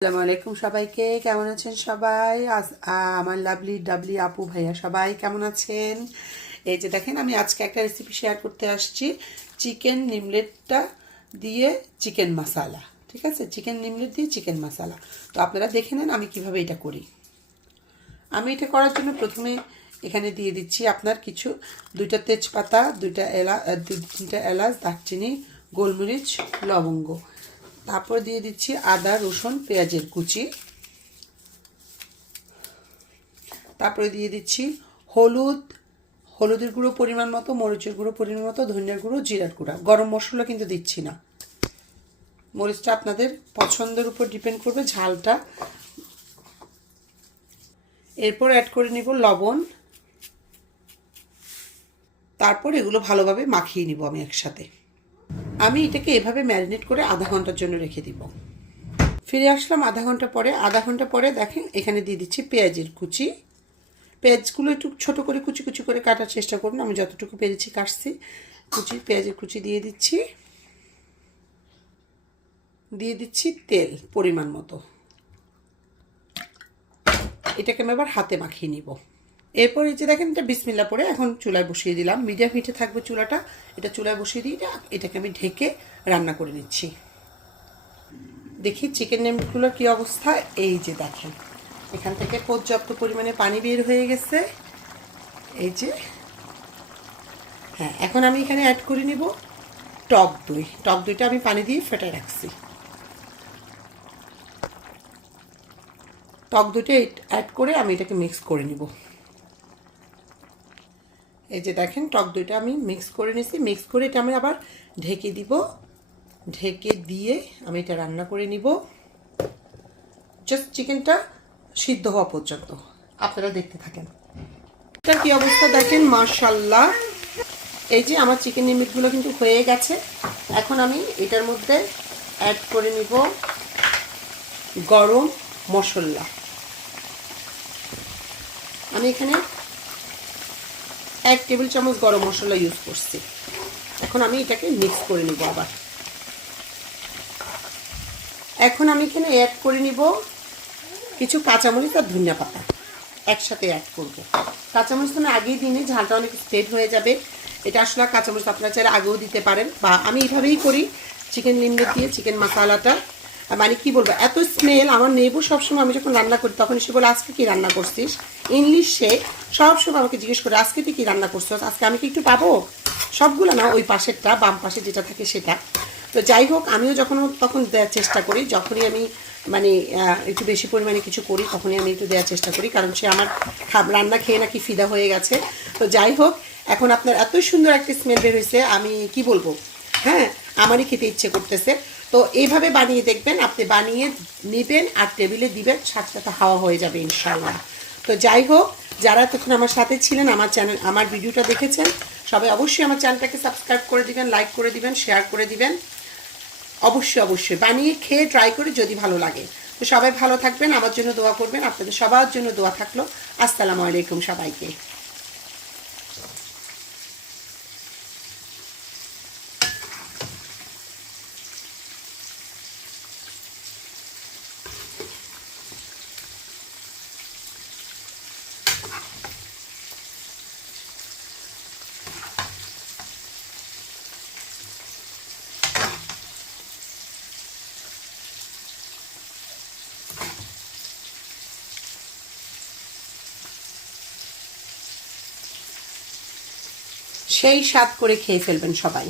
আসসালামু আলাইকুম সবাইকে, কেমন আছেন সবাই? আমার লাভলি ডাবলি আপু ভাইয়া সবাই কেমন আছেন? এই যে দেখেন, আমি আজকে একটা রেসিপি শেয়ার করতে আসছি। চিকেন নিমলেটটা দিয়ে চিকেন মশালা। ঠিক আছে, চিকেন নিমলেট দিয়ে চিকেন মশালা। তো আপনারা দেখে নেন আমি কিভাবে এটা করি। আমি এটা করার জন্য প্রথমে এখানে দিয়ে দিচ্ছি আপনার কিছু দুইটা তেজপাতা, তিনটা এলাচ, দারচিনি, গোলমরিচ, লবঙ্গ। তারপর দিয়ে দিচ্ছি আদা, রসুন, পেঁয়াজের কুচি। তারপরে দিয়ে দিচ্ছি হলুদের গুঁড়ো পরিমাণ মতো, মরিচের গুঁড়ো পরিমাণ মতো, ধনিয়ার গুঁড়ো, জিরার গুঁড়া। গরম মশলা কিন্তু দিচ্ছি না। মরিচটা আপনাদের পছন্দের উপর ডিপেন্ড করবে, ঝালটা। এরপর অ্যাড করে নিব লবণ। তারপর এগুলো ভালোভাবে মাখিয়ে নিব আমি একসাথে। আমি এটাকে এভাবে ম্যারিনেট করে আধা ঘন্টার জন্য রেখে দিব। ফিরে আসলাম আধা ঘন্টা পরে দেখেন এখানে দিয়ে দিচ্ছি পেঁয়াজের কুচি। পেঁয়াজগুলো একটু ছোটো করে কুচি কুচি করে কাটার চেষ্টা করুন। আমি যতটুকু পেরেছি কাটছি। পেঁয়াজের কুচি দিয়ে দিচ্ছি তেল পরিমাণ মতো। এটাকে আমি আবার হাতে মাখিয়ে নিব। এরপর এই যে দেখেন, এটা বিসমিল্লাহ পরে এখন চুলায় বসিয়ে দিলাম। মিডিয়াম হিটে থাকবে চুলাটা। এটা চুলায় বসিয়ে দিয়ে এটাকে আমি ঢেকে রান্না করে নিচ্ছি। দেখি চিকেন নেমগুলোর কী অবস্থা। এই যে দেখেন, এখান থেকে পর্যাপ্ত পরিমাণে পানি বের হয়ে গেছে। এই যে, হ্যাঁ, এখন আমি এখানে অ্যাড করে নিব টক দই। টক দইটা আমি পানি দিয়ে ফেটে রাখছি। টক দইটা অ্যাড করে আমি এটাকে মিক্স করে নিব। এই যে দেখেন, টক দইটা আমি মিক্স করে নিছি। মিক্স করে এটা আমি আবার ঢেকে দিব। ঢেকে দিয়ে আমি এটা রান্না করে নিব জাস্ট চিকেনটা সিদ্ধ হওয়া পর্যন্ত। আপনারা দেখতে থাকেন। এটার কি অবস্থা দেখেন, মাশাআল্লাহ। এই যে আমার চিকেন নিমগুলো কিন্তু হয়ে গেছে। এখন আমি এটার মধ্যে অ্যাড করে নিব গরম মশলা। আমি এখানে 1 টেবিল চামচ গরম মশলা ইউজ করছি। এখন আমি এটাকে মিক্স করে নিব আবার। এখন আমি এখানে অ্যাড করে নিব কিছু কাঁচামরিচ আর ধনিয়া পাতা একসাথে অ্যাড করব। কাঁচামরিচ তো আমি আগেই দিনে, ঝালটা অনেক স্প্রেড হয়ে যাবে। এটা আসলে কাঁচামরিচ আপনারা চাইলে আগেও দিতে পারেন, বা আমি এইভাবেই করি চিকেন নিমলেট দিয়ে চিকেন মশালাটা। মানে কি বলবো, এত স্মেল আমার নেবো সবসময়। আমি যখন রান্না করি তখন সে বলে আজকে কি রান্না করছিস। ইংলিশে সবসময় আমাকে জিজ্ঞেস করে আজকে তুই কী রান্না করছিস, আজকে আমি কি একটু পাবো। সবগুলো না, ওই পাশেরটা, বাম পাশে যেটা থাকে সেটা। তো যাই হোক, আমিও তখন দেওয়ার চেষ্টা করি। যখনই আমি মানে একটু বেশি পরিমাণে কিছু করি তখনই আমি একটু দেওয়ার চেষ্টা করি, কারণ সে আমার রান্না খেয়ে নাকি ফিদা হয়ে গেছে। তো যাই হোক, এখন আপনার এত সুন্দর একটা স্মেল বের হয়েছে, আমি কি বলবো। হ্যাঁ, আমারই খেতে ইচ্ছে করতেছে। তো এইভাবে বানিয়ে দেখবেন, আপনি বানিয়ে নেবেন আর টেবিলে দিবেন, সাথে হাওয়া হয়ে যাবে ইনশাআল্লাহ। তো যাই হোক, যারা তখন আমার সাথে ছিলেন, আমার ভিডিওটা দেখেছেন, সবাই অবশ্যই আমার চ্যানেলটাকে সাবস্ক্রাইব করে দিবেন, লাইক করে দিবেন, শেয়ার করে দিবেন। অবশ্যই বানিয়ে খেয়ে ট্রাই করে যদি ভালো লাগে। তো সবাই ভালো থাকবেন, আমার জন্য দোয়া করবেন। আপনাদের সবার জন্য দোয়া থাকলো। আসসালামু আলাইকুম সবাইকে। সেই স্বাদ করে খেয়ে ফেলবেন সবাই।